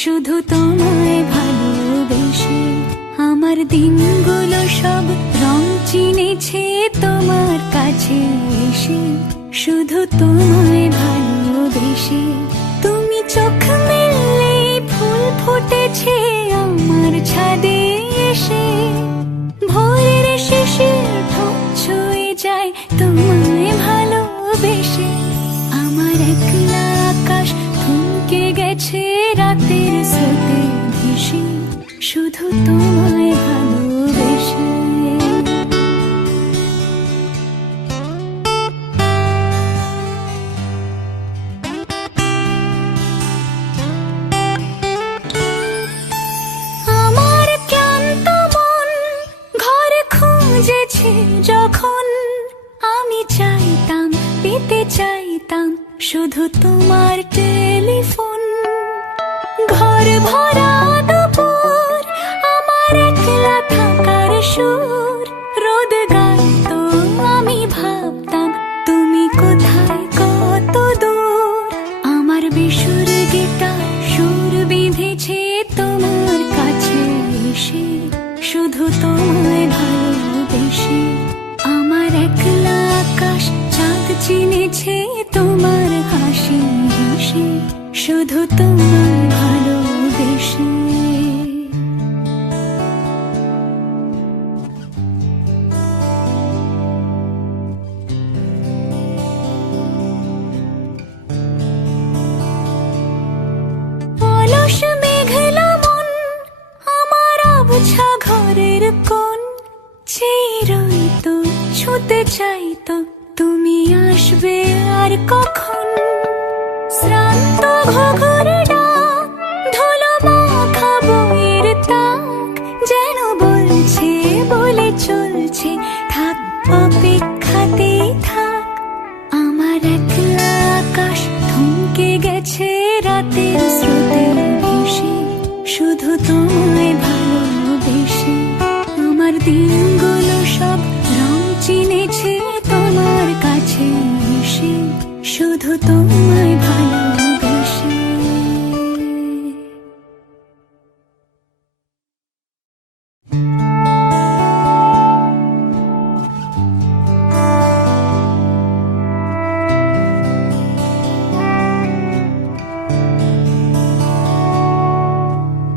শুধু তোমায় ভালোবেসে। আমার দিনগুলো সব রং চিনেছে তোমার কাছে এসে, শুধু তোমায় ভালোবেসে। তুমি চোখ মেললে ফুল ফুটেছে আমার ছাদে এসে, ভোরের শিশির ঠোঁট ছুঁয়ে যায় তোমায় ভালোবেসে। আমার একলা আকাশ থমকে গেছে রাতের স্রোতে ভেসে, শুধু তোমায় ভালোবেসে। আমার ক্লান্ত মন ঘর খুঁজেছে যখন, আমি চাইতাম পেতে চাইতাম শুধু তোমার টেলিফোন। ঘর ভরা দুপুর আমার একলা থাকার সুর, রোদ গাইতো আমি ভাবতাম তুমি কোথায় কত দূর। আমার বেসুর গিটার সুর বিঁধেছে তোমার কাছে এসে, শুধু তোমায় ভালোবেসে। আমার একলা আকাশ চাঁদ চিনেছে তোমার হাসি হেসে, শুধু তোমায় ভালোবেসে। অলস মেঘলা মন আমার আবছা ঘরের কোণ, চেয়ে রইতো ছুঁতে চাইতো তুমি আসবে আর কখন। শ্রান্ত ঘুঘুর ডাক ধুলো মাখা বইয়ের তাক যেন বলছে বলে চলছে থাক অপেক্ষাতেই থাক। আমার একলা আকাশ থমকে গেছে রাতের স্রোতে ভেসে, শুধু তোমায় ভালোবেসে। আমার দিনগুলো সব রং চিনেছে তোমার কাছে এসে, শুধু তোমায়